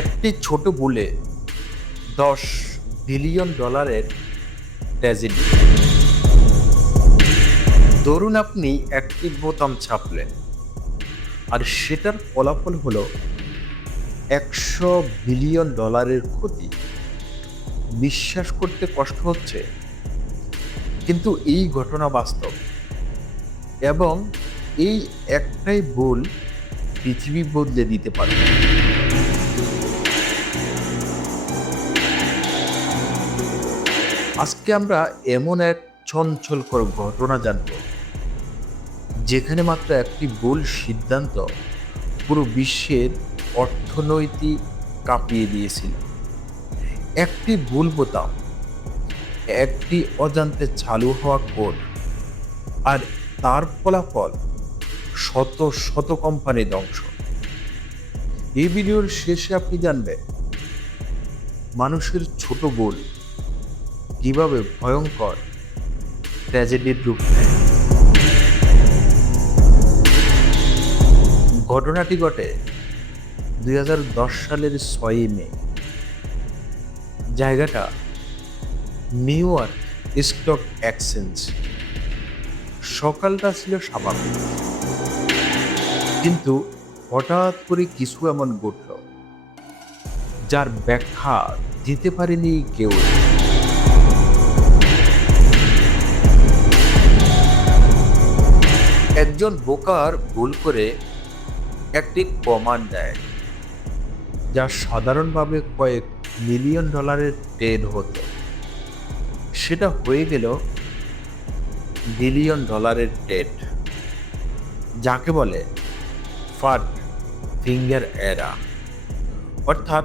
একটি ছোট বুলে দশ বিলিয়ন ডলারের ট্র্যাজেডি ধরুন আপনি একটি বোতাম ছাপলেন, আর সেটার ফলাফল হল একশো বিলিয়ন ডলারের ক্ষতি। বিশ্বাস করতে কষ্ট হচ্ছে, কিন্তু এই ঘটনা বাস্তব। এবং এই একটাই ভুল পৃথিবী বদলে দিতে পারে। আজকে আমরা এমন এক চঞ্চলকর ঘটনা জানব, যেখানে মাত্র একটি ভুল সিদ্ধান্ত পুরো বিশ্বের অর্থনৈতিক কাঁপিয়ে দিয়েছিল। একটি ভুল বোতাম, একটি অজান্তে চালু হওয়া কোড, আর তার ফলাফল শত শত কোম্পানি ধ্বংস। এই ভিডিওর শেষে আপনি জানবেন, মানুষের ছোট ভুল কীভাবে ভয়ঙ্কর ট্র্যাজেডির রূপ নেয়। ঘটনাটি ঘটে দু হাজার দশ সালের ছয়ই মে। জায়গাটা নিউ ইয়র্ক স্টক এক্সচেঞ্জ। সকালটা ছিল স্বাভাবিক। কিন্তু হঠাৎ করে কিছু এমন ঘটল, যার ব্যাখ্যা দিতে পারেনি কেউ। একজন বোকার ভুল করে একটি কমান্ড দেয়, যা সাধারণভাবে কয়েক মিলিয়ন ডলারের ট্রেড হতো। সেটা হয়ে গেল বিলিয়ন ডলারের ট্রেড, যাকে বলে ফাট ফিঙ্গার এরা। অর্থাৎ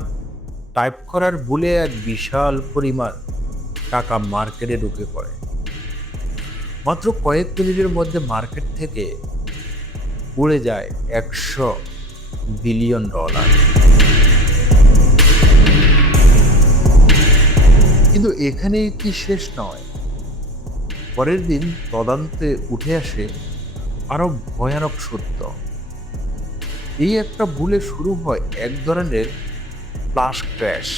টাইপ করার ভুলে এক বিশাল পরিমাণ টাকা মার্কেটে ঢুকে পড়ে। মাত্র কয়েক মিনিটের মধ্যে মার্কেট থেকে উড়ে যায় একশো বিলিয়ন ডলার। কিন্তু এখানেই কি শেষ নয়? পরের দিন তদন্তে উঠে আসে আরও ভয়ানক সত্য। এই একটা ভুলে শুরু হয় এক ধরনের প্লাস ক্র্যাশ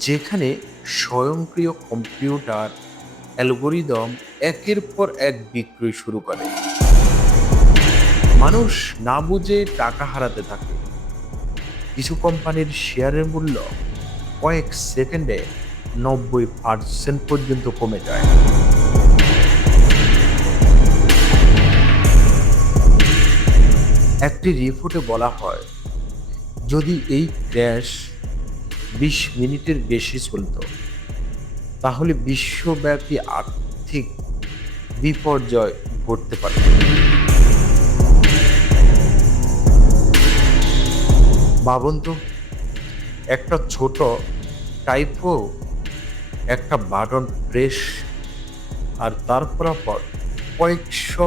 যেখানে স্বয়ংক্রিয় কম্পিউটার অ্যালগোরিদম একের পর এক বিক্রয় শুরু করে। মানুষ না বুঝে টাকা হারাতে থাকে। কিছু কোম্পানির শেয়ারের মূল্য কয়েক সেকেন্ডে নব্বই পার্সেন্ট পর্যন্ত কমে যায়। একটি রিপোর্টে বলা হয়, যদি এই ক্র্যাশ বিশ মিনিটের বেশি চলত তাহলে বিশ্বব্যাপী আর্থিক বিপর্যয় ঘটতে পারে। ভাবুন তো, একটা ছোট টাইপো একটা বাটন প্রেস, আর তার পর কয়েকশো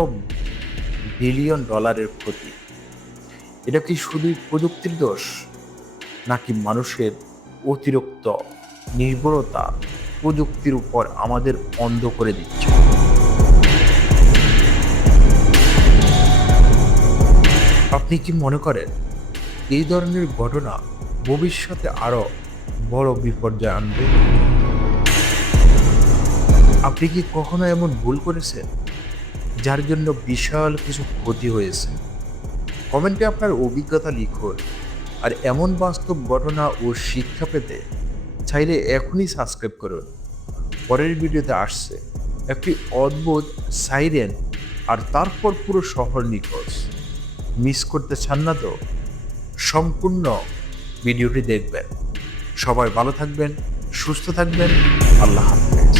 বিলিয়ন ডলারের ক্ষতি। এটা কি শুধুই প্রযুক্তির দোষ, নাকি মানুষের অতিরিক্ত নির্ভরতা প্রযুক্তির উপর আমাদের অন্ধ করে দিচ্ছে। আপনি কি মনে করেন এই ধরনের ঘটনা ভবিষ্যতে আরও বড় বিপর্যয় আনবে? আপনি কি কখনো এমন ভুল করেছেন যার জন্য বিশাল কিছু ক্ষতি হয়েছে? কমেন্টে আপনার অভিজ্ঞতা লিখুন আর এমন বাস্তব ঘটনা ও শিক্ষা পেতে চাইলে এখনই সাবস্ক্রাইব করুন পরের ভিডিওতে আসছে একটি অদ্ভুত সাইরেন আর তারপর পুরো শহর নিখোঁজ। মিস করতে চান না তো? সম্পূর্ণ ভিডিওটি দেখবেন। সবাই ভালো থাকবেন, সুস্থ থাকবেন। আল্লাহ হাফেজ।